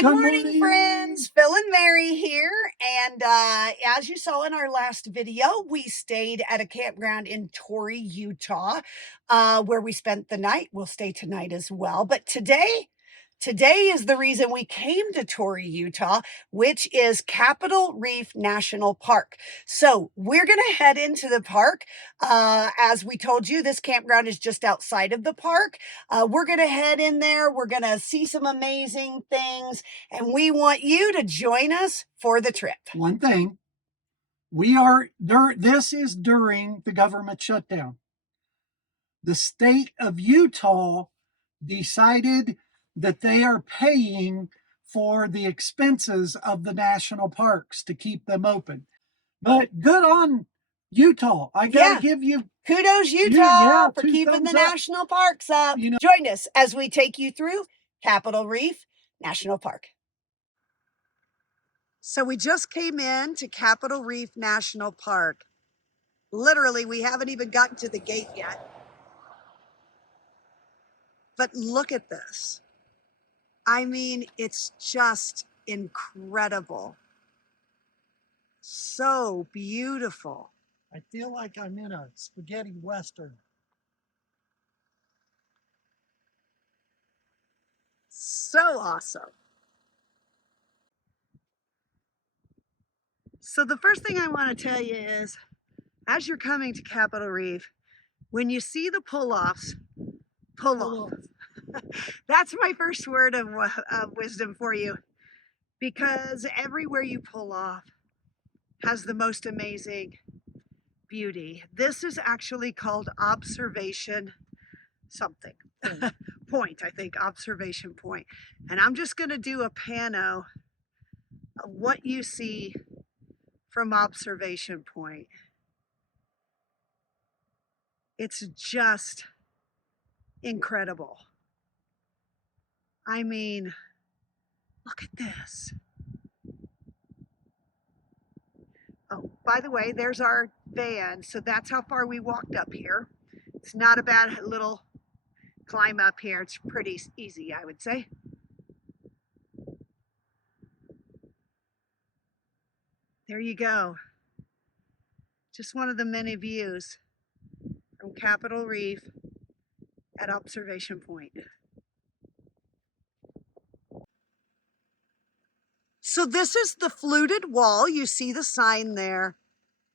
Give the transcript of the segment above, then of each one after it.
Good morning, friends. Phil and Mary here. And as you saw in our last video, we stayed at a campground in Torry, Utah, where we spent the night. We'll stay tonight as well. But today is the reason we came to Torry, Utah, which is Capitol Reef National Park. So we're going to head into the park. As we told you, this campground is just outside of the park. We're going to head in there. We're going to see some amazing things, and we want you to join us for the trip. One thing, this is during the government shutdown. The state of Utah decided that they are paying for the expenses of the national parks to keep them open. But good on Utah. I gotta give you kudos, Utah, for keeping the national parks up. Join us as we take you through Capitol Reef National Park. So we just came in to Capitol Reef National Park. Literally, we haven't even gotten to the gate yet. But look at this. I mean, it's just incredible. So beautiful. I feel like I'm in a spaghetti western. So awesome. So the first thing I want to tell you is, as you're coming to Capitol Reef, when you see the pull-offs, pull off. That's my first word of wisdom for you, because everywhere you pull off has the most amazing beauty. This is actually called observation something. Point, I think, observation point. And I'm just going to do a pano of what you see from observation point. It's just incredible. I mean, look at this. Oh, by the way, there's our van. So that's how far we walked up here. It's not a bad little climb up here. It's pretty easy, I would say. There you go. Just one of the many views from Capitol Reef at observation point. So this is the fluted wall. You see the sign there.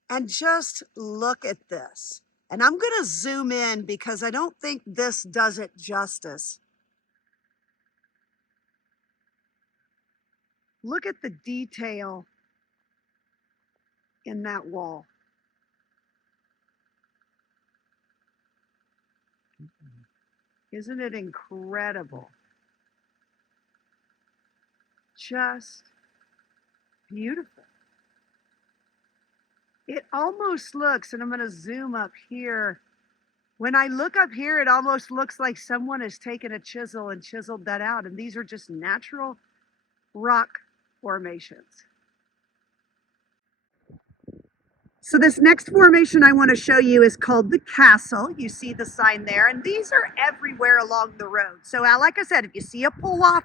And just look at this. And I'm going to zoom in because I don't think this does it justice. Look at the detail in that wall. Isn't it incredible? Just beautiful. It almost looks, and I'm going to zoom up here. When I look up here, it almost looks like someone has taken a chisel and chiseled that out. And these are just natural rock formations. So this next formation I want to show you is called the Castle. You see the sign there, and these are everywhere along the road. So like I said, if you see a pull off,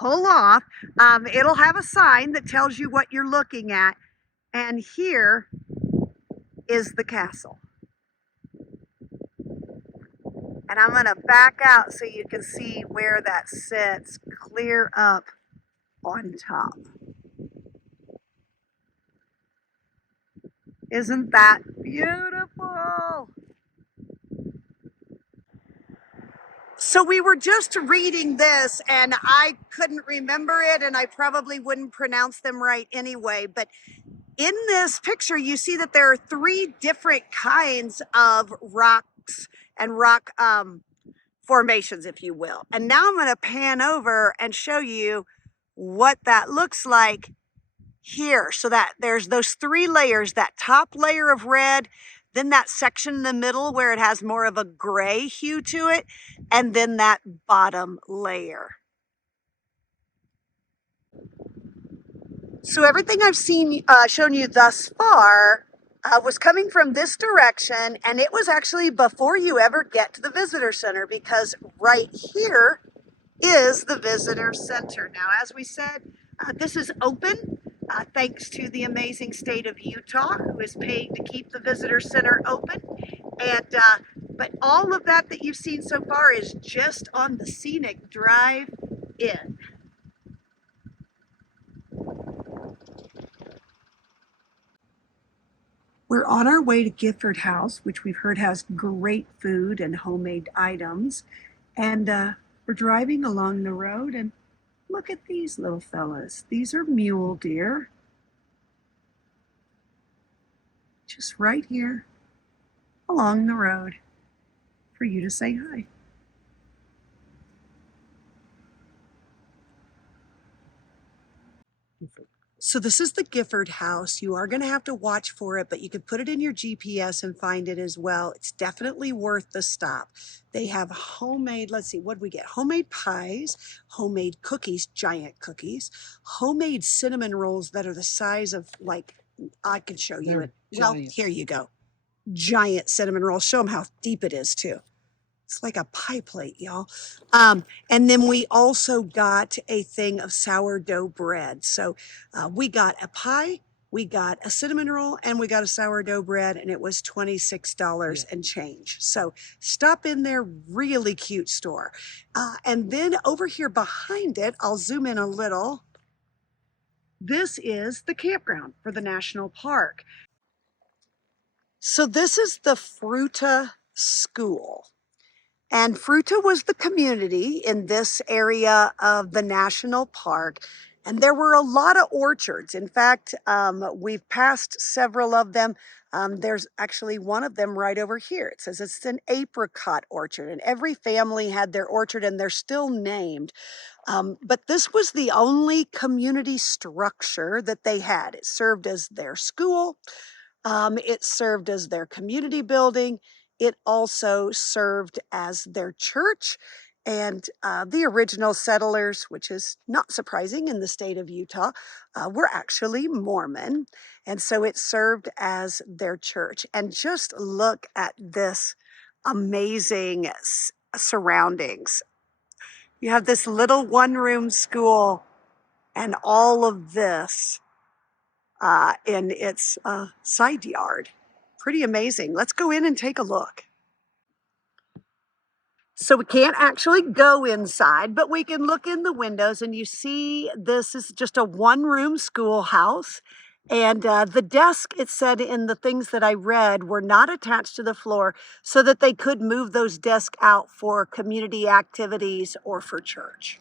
it'll have a sign that tells you what you're looking at. And here is the castle. And I'm going to back out so you can see where that sits clear up on top. Isn't that beautiful? So we were just reading this and I couldn't remember it, and I probably wouldn't pronounce them right anyway, but in this picture you see that there are 3 different kinds of rocks and rock formations, if you will. And now I'm going to pan over and show you what that looks like here. So that there's those 3 layers, that top layer of red, then that section in the middle where it has more of a gray hue to it, and then that bottom layer. So everything I've shown you thus far was coming from this direction, and it was actually before you ever get to the visitor center, because right here is the visitor center. Now, as we said, this is open thanks to the amazing state of Utah, who is paying to keep the visitor center open. And but all of that you've seen so far is just on the scenic drive in. We're on our way to Gifford House, which we've heard has great food and homemade items. And we're driving along the road, and look at these little fellas. These are mule deer. Just right here along the road for you to say hi. So this is the Gifford House. You are going to have to watch for it, but you could put it in your GPS and find it as well. It's definitely worth the stop. They have homemade, let's see, what did we get? Homemade pies, homemade cookies, giant cookies, homemade cinnamon rolls that are the size of, like, I can show you it. Well, here you go. Giant cinnamon rolls. Show them how deep it is too. It's like a pie plate, y'all. And then we also got a thing of sourdough bread. So we got a pie, we got a cinnamon roll, and we got a sourdough bread, and it was $26 and change. So stop in there, really cute store. And then over here behind it, I'll zoom in a little. This is the campground for the national park. So this is the Fruta School. And Fruta was the community in this area of the national park. And there were a lot of orchards. In fact, we've passed several of them. There's actually one of them right over here. It says it's an apricot orchard, and every family had their orchard, and they're still named. But this was the only community structure that they had. It served as their school. It served as their community building. It also served as their church. And the original settlers, which is not surprising in the state of Utah, were actually Mormon. And so it served as their church. And just look at this amazing surroundings. You have this little one-room school and all of this in its side yard. Pretty amazing. Let's go in and take a look. So we can't actually go inside, but we can look in the windows, and you see this is just a one-room schoolhouse. And the desk, it said in the things that I read, were not attached to the floor so that they could move those desks out for community activities or for church.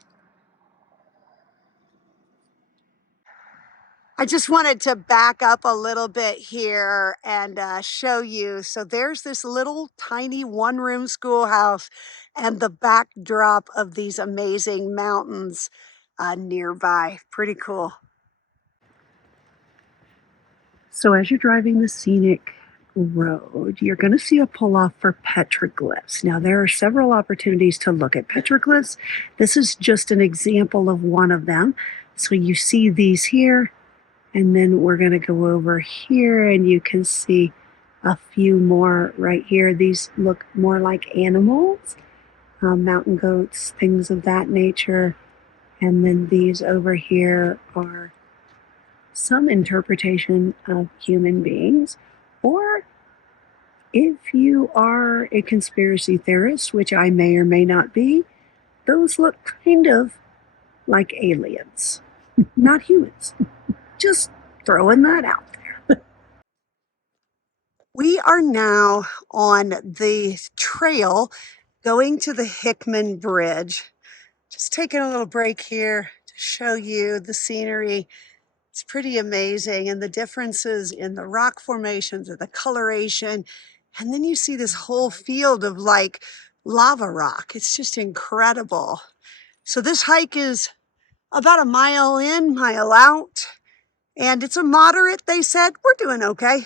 I just wanted to back up a little bit here and show you. So there's this little tiny one-room schoolhouse and the backdrop of these amazing mountains nearby. Pretty cool. So as you're driving the scenic road, you're going to see a pull-off for petroglyphs. Now, there are several opportunities to look at petroglyphs. This is just an example of one of them. So you see these here. And then we're going to go over here, and you can see a few more right here. These look more like animals, mountain goats, things of that nature. And then these over here are some interpretation of human beings. Or if you are a conspiracy theorist, which I may or may not be, those look kind of like aliens, not humans. Just throwing that out there. We are now on the trail going to the Hickman Bridge. Just taking a little break here to show you the scenery. It's pretty amazing, and the differences in the rock formations or the coloration. And then you see this whole field of like lava rock. It's just incredible. So this hike is about a mile in, mile out. And it's a moderate, they said. We're doing okay.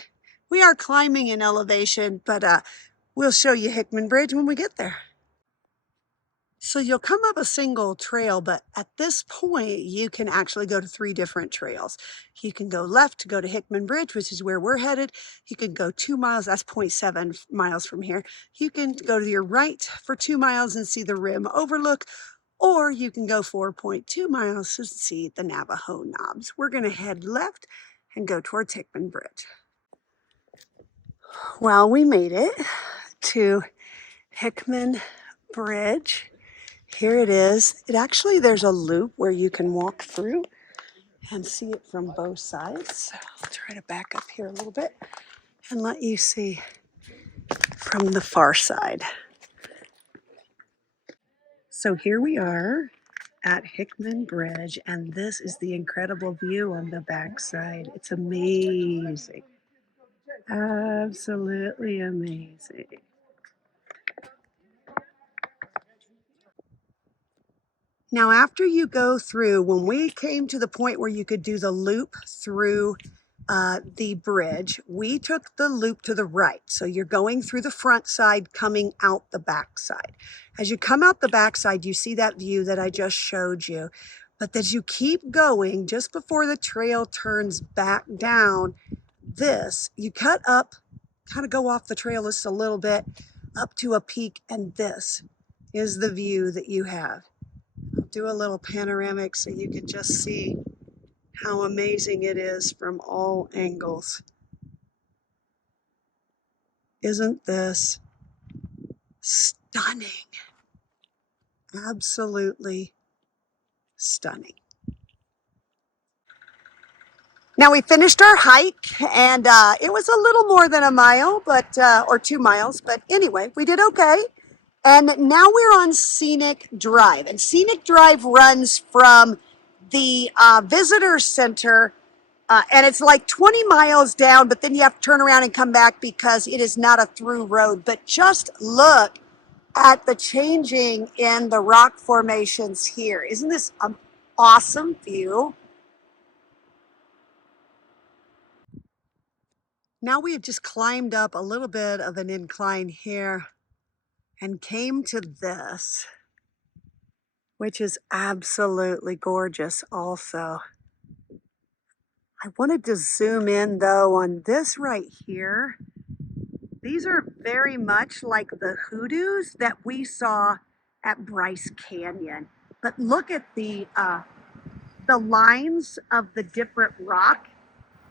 We are climbing in elevation, but we'll show you Hickman Bridge when we get there. So you'll come up a single trail, but at this point, you can actually go to 3 different trails. You can go left to go to Hickman Bridge, which is where we're headed. You can go 2 miles, that's 0.7 miles from here. You can go to your right for 2 miles and see the rim overlook, or you can go 4.2 miles to see the Navajo Knobs. We're going to head left and go towards Hickman Bridge. Well, we made it to Hickman Bridge. Here it is. There's a loop where you can walk through and see it from both sides. I'll try to back up here a little bit and let you see from the far side. So here we are at Hickman Bridge, and this is the incredible view on the backside. It's amazing. Absolutely amazing. Now, after you go through, when we came to the point where you could do the loop through the bridge, we took the loop to the right. So you're going through the front side, coming out the back side. As you come out the back side, you see that view that I just showed you. But as you keep going, just before the trail turns back down, you cut up, kind of go off the trail just a little bit, up to a peak, and this is the view that you have. I'll do a little panoramic so you can just see how amazing it is from all angles. Isn't this stunning? Absolutely stunning. Now we finished our hike, and it was a little more than a mile, or 2 miles, but anyway, we did okay. And now we're on Scenic Drive, and Scenic Drive runs from the visitor center, and it's like 20 miles down, but then you have to turn around and come back because it is not a through road. But just look at the changing in the rock formations here. Isn't this an awesome view? Now we have just climbed up a little bit of an incline here and came to this, which is absolutely gorgeous also. I wanted to zoom in though on this right here. These are very much like the hoodoos that we saw at Bryce Canyon. But look at the lines of the different rock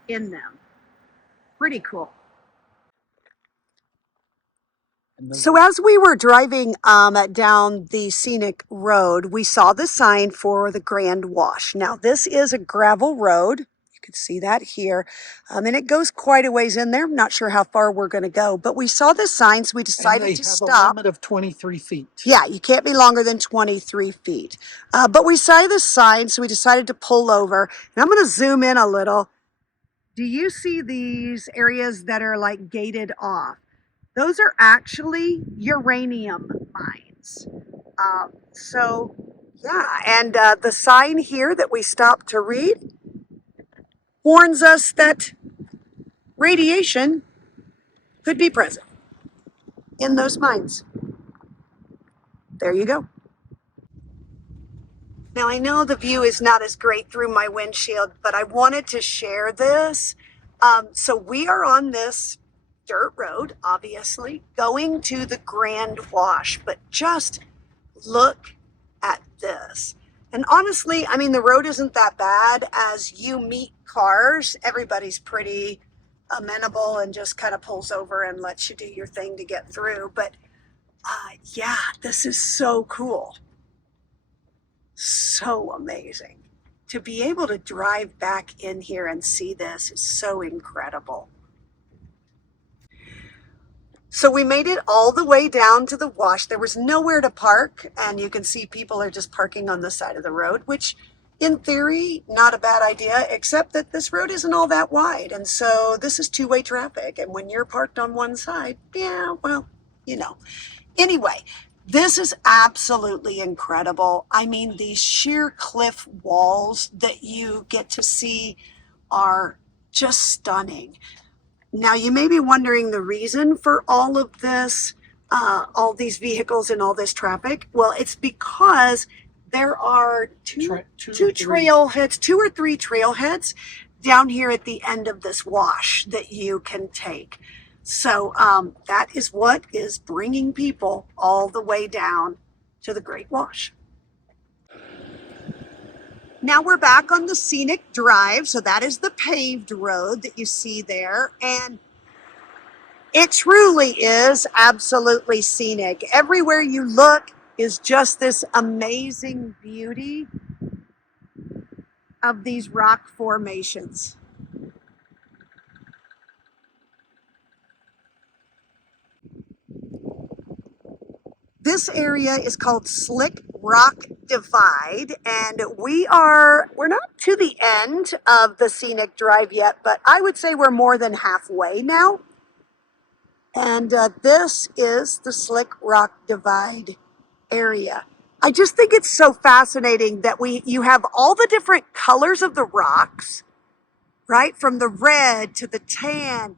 in them. Pretty cool. So as we were driving down the scenic road, we saw the sign for the Grand Wash. Now this is a gravel road. You can see that here. And it goes quite a ways in there. I'm not sure how far we're going to go, but we saw the signs. We decided to stop. They have a limit of 23 feet. Yeah, you can't be longer than 23 feet. But we saw the sign, so we decided to pull over. And I'm going to zoom in a little. Do you see these areas that are like gated off? Those are actually uranium mines. So, yeah, and the sign here that we stopped to read warns us that radiation could be present in those mines. There you go. Now, I know the view is not as great through my windshield, but I wanted to share this. So we are on this dirt road, obviously, going to the Grand Wash, but just look at this. And honestly, I mean, the road isn't that bad. As you meet cars, everybody's pretty amenable and just kind of pulls over and lets you do your thing to get through. But yeah, this is so cool. So amazing. To be able to drive back in here and see this is so incredible. So we made it all the way down to the wash. There was nowhere to park, and you can see people are just parking on the side of the road, which in theory, not a bad idea, except that this road isn't all that wide. And so this is two-way traffic. And when you're parked on one side, yeah, well, you know. Anyway, this is absolutely incredible. I mean, these sheer cliff walls that you get to see are just stunning. Now, you may be wondering the reason for all of this, all these vehicles and all this traffic. Well, it's because there are two or three trailheads down here at the end of this wash that you can take. So that is what is bringing people all the way down to the Great Wash. now we're back on the scenic drive. So that is the paved road that you see there. And it truly is absolutely scenic. Everywhere you look is just this amazing beauty of these rock formations. This area is called Slick Rock Divide, and we're not to the end of the scenic drive yet, but I would say we're more than halfway now. And this is the Slick Rock Divide area. I just think it's so fascinating that you have all the different colors of the rocks, right? From the red to the tan.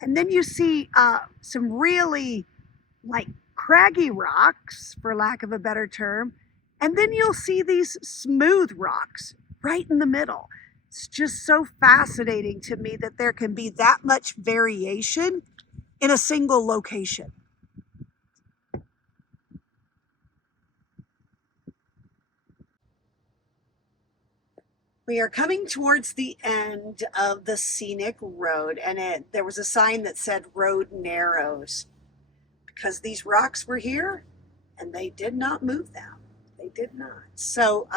And then you see some really like craggy rocks, for lack of a better term. And then you'll see these smooth rocks right in the middle. It's just so fascinating to me that there can be that much variation in a single location. We are coming towards the end of the scenic road, and there was a sign that said road narrows because these rocks were here and they did not move them. They did not. So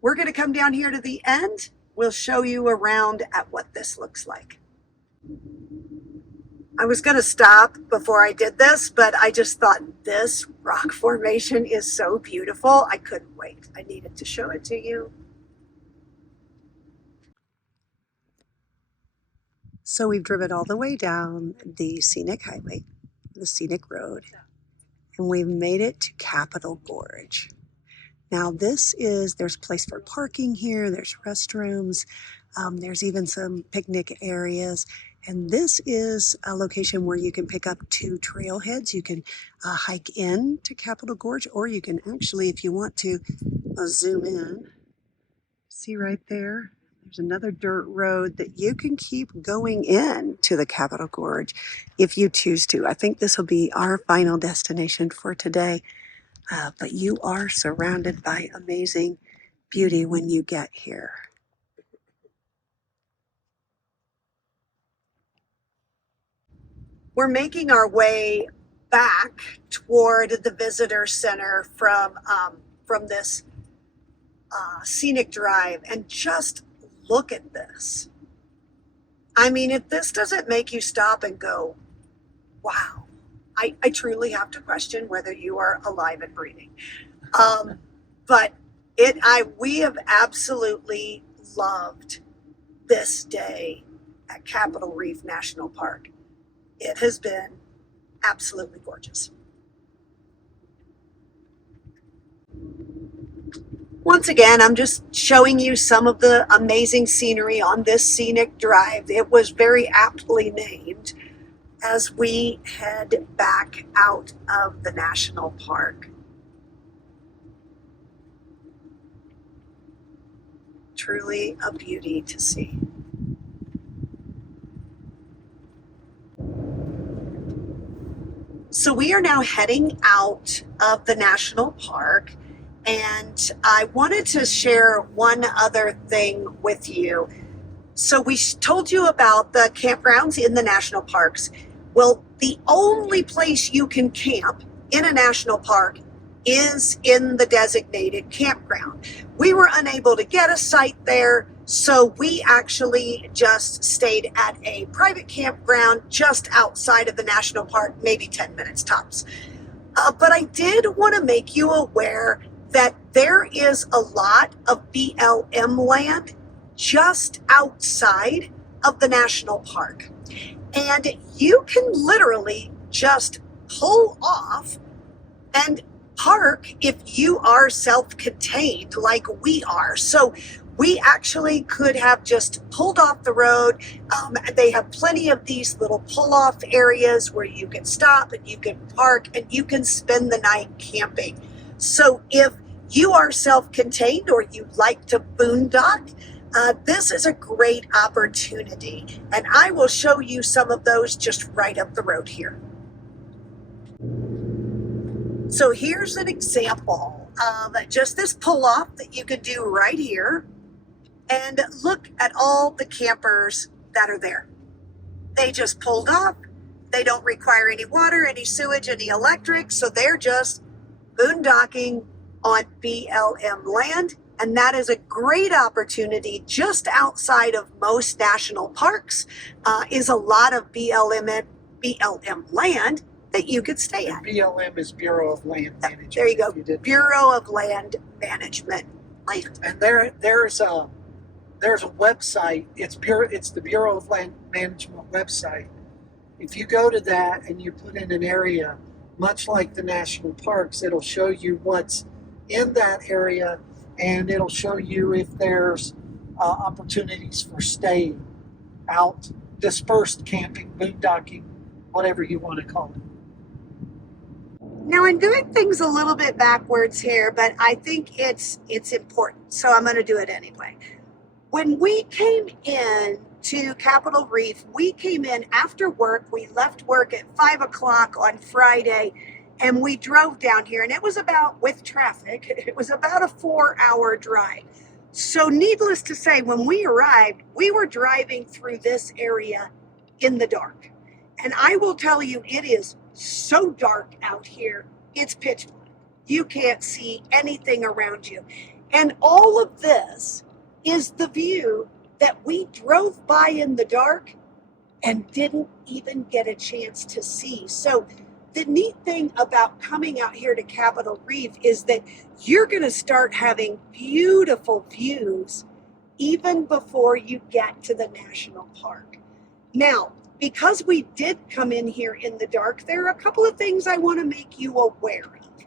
we're going to come down here to the end. We'll show you around at what this looks like. I was going to stop before I did this, but I just thought this rock formation is so beautiful. I couldn't wait. I needed to show it to you. So we've driven all the way down the scenic highway, the scenic road, and we've made it to Capitol Gorge. Now there's a place for parking here, there's restrooms, there's even some picnic areas, and this is a location where you can pick up 2 trailheads. You can hike in to Capitol Gorge, or you can actually, if you want to, zoom in, see right there? There's another dirt road that you can keep going in to the Capitol Gorge if you choose to. I think this will be our final destination for today. But you are surrounded by amazing beauty when you get here. We're making our way back toward the visitor center from this scenic drive, and just look at this. I mean, if this doesn't make you stop and go, wow, I truly have to question whether you are alive and breathing. But we have absolutely loved this day at Capitol Reef National Park. It has been absolutely gorgeous. Once again, I'm just showing you some of the amazing scenery on this scenic drive. It was very aptly named as we head back out of the national park. Truly a beauty to see. So we are now heading out of the national park, and I wanted to share one other thing with you. So we told you about the campgrounds in the national parks. Well, the only place you can camp in a national park is in the designated campground. We were unable to get a site there, so we actually just stayed at a private campground just outside of the national park, maybe 10 minutes tops. But I did want to make you aware that there is a lot of BLM land just outside of the national park. And you can literally just pull off and park if you are self-contained like we are. So we actually could have just pulled off the road. They have plenty of these little pull-off areas where you can stop and you can park and you can spend the night camping. So if you are self-contained or you like to boondock, this is a great opportunity. And I will show you some of those just right up the road here. So here's an example of just this pull-off that you could do right here. and look at all the campers that are there. They just pulled up. They don't require any water, any sewage, any electric, so they're just boondocking on BLM land. And that is a great opportunity just outside of most national parks, is a lot of BLM land that you could stay at. BLM is Bureau of Land Management. There you go, Bureau of Land Management land. And there's a website. It's the Bureau of Land Management website. If you go to that and you put in an area, much like the national parks, it'll show you what's in that area, and it'll show you if there's opportunities for staying out, dispersed camping, boondocking, whatever you want to call it. Now I'm doing things a little bit backwards here, but I think it's important, so I'm going to do it anyway. When we came in to Capitol Reef, we came in after work. We left work at 5 o'clock on Friday, and we drove down here, and it was with traffic, it was about a 4-hour drive. So needless to say, when we arrived, we were driving through this area in the dark. And I will tell you, it is so dark out here, it's pitch black. You can't see anything around you. And all of this is the view that we drove by in the dark and didn't even get a chance to see. So the neat thing about coming out here to Capitol Reef is that you're going to start having beautiful views even before you get to the national park. Now, because we did come in here in the dark, there are a couple of things I want to make you aware of.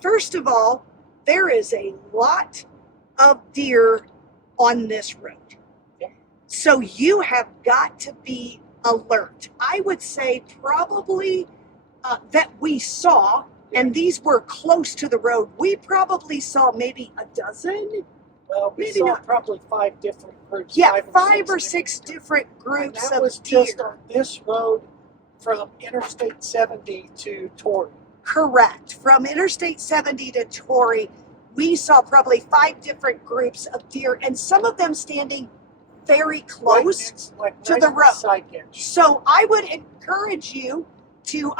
First of all, there is a lot of deer on this road. So you have got to be alert. I would say probably that we saw, and these were close to the road, we probably saw maybe a dozen. Well, we saw probably 5 different groups. Yeah, 5 or 6 different groups of deer. And that was just on this road from Interstate 70 to Torry. Correct. From Interstate 70 to Torry, we saw probably 5 different groups of deer, and some of them standing very close to the road. So I would encourage you to,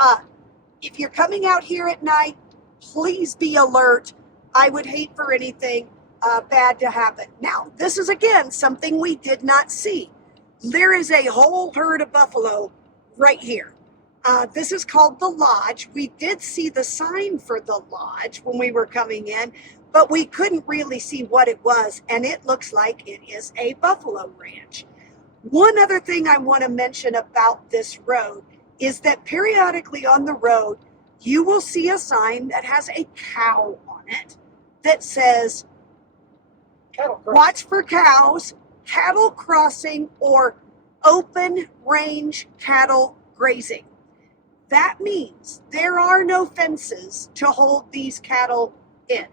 if you're coming out here at night, please be alert. I would hate for anything bad to happen. Now, this is again something we did not see. There is a whole herd of buffalo right here. This is called the lodge. We did see the sign for the lodge when we were coming in, but we couldn't really see what it was, and it looks like it is a buffalo ranch. One other thing I want to mention about this road is that periodically on the road, you will see a sign that has a cow on it that says, watch for cows, cattle crossing, or open range cattle grazing. That means there are no fences to hold these cattle in.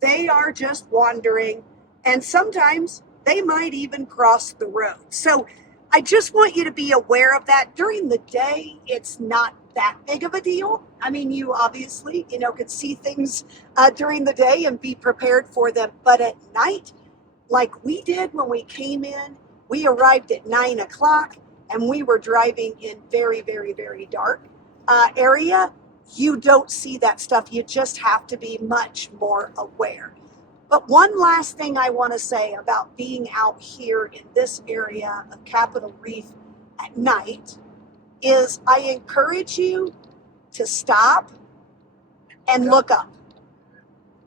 They are just wandering, and sometimes they might even cross the road. So I just want you to be aware of that. During the day, it's not that big of a deal. I mean, you obviously, could see things during the day and be prepared for them. But at night, like we did when we came in, we arrived at 9 o'clock and we were driving in very, very, very dark area. You don't see that stuff. You just have to be much more aware. But one last thing I want to say about being out here in this area of Capitol Reef at night is I encourage you to stop and look up.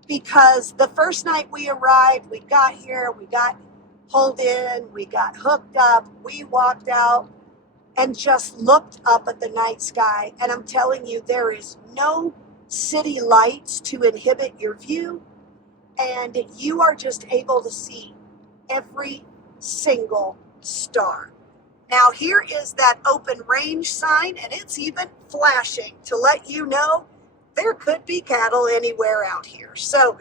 Because the first night we arrived, we got here, we got pulled in, we got hooked up, we walked out and just looked up at the night sky. And I'm telling you, there is no city lights to inhibit your view. And you are just able to see every single star. Now here is that open range sign, and it's even flashing to let you know there could be cattle anywhere out here. So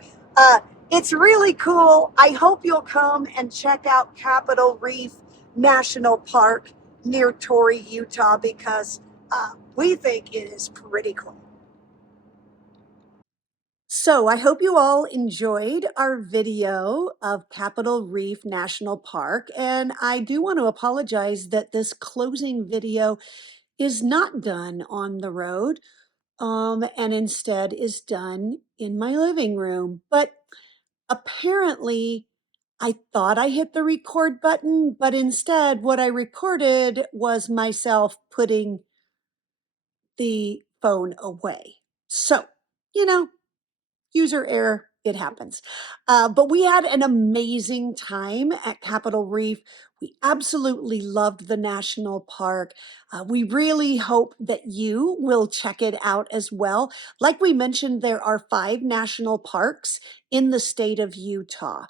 it's really cool. I hope you'll come and check out Capitol Reef National Park near Torry, Utah, because we think it is pretty cool. So I hope you all enjoyed our video of Capitol Reef National Park. And I do want to apologize that this closing video is not done on the road, and instead is done in my living room. But apparently, I thought I hit the record button, but instead, what I recorded was myself putting the phone away. So, you know, user error, it happens. But we had an amazing time at Capitol Reef. We absolutely loved the national park. We really hope that you will check it out as well. Like we mentioned, there are 5 national parks in the state of Utah.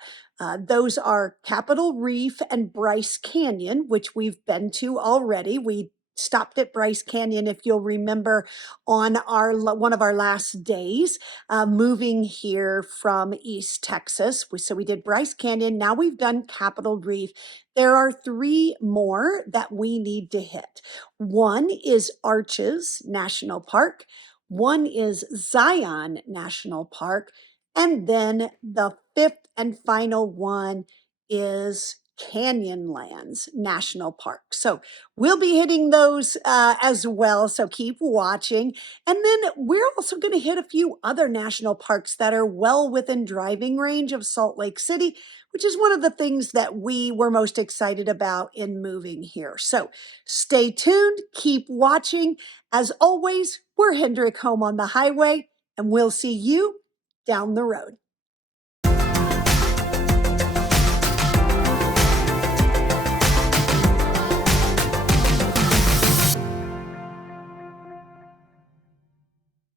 Those are Capitol Reef and Bryce Canyon, which we've been to already. We stopped at Bryce Canyon, if you'll remember, on our one of our last days, moving here from East Texas. So we did Bryce Canyon. Now we've done Capitol Reef. There are 3 more that we need to hit. One is Arches National Park. One is Zion National Park. And then the 5th and final one is Canyonlands National Park. So we'll be hitting those as well. So keep watching. And then we're also going to hit a few other national parks that are well within driving range of Salt Lake City, which is one of the things that we were most excited about in moving here. So stay tuned, keep watching. As always, we're Hendrick Home on the Highway, and we'll see you down the road.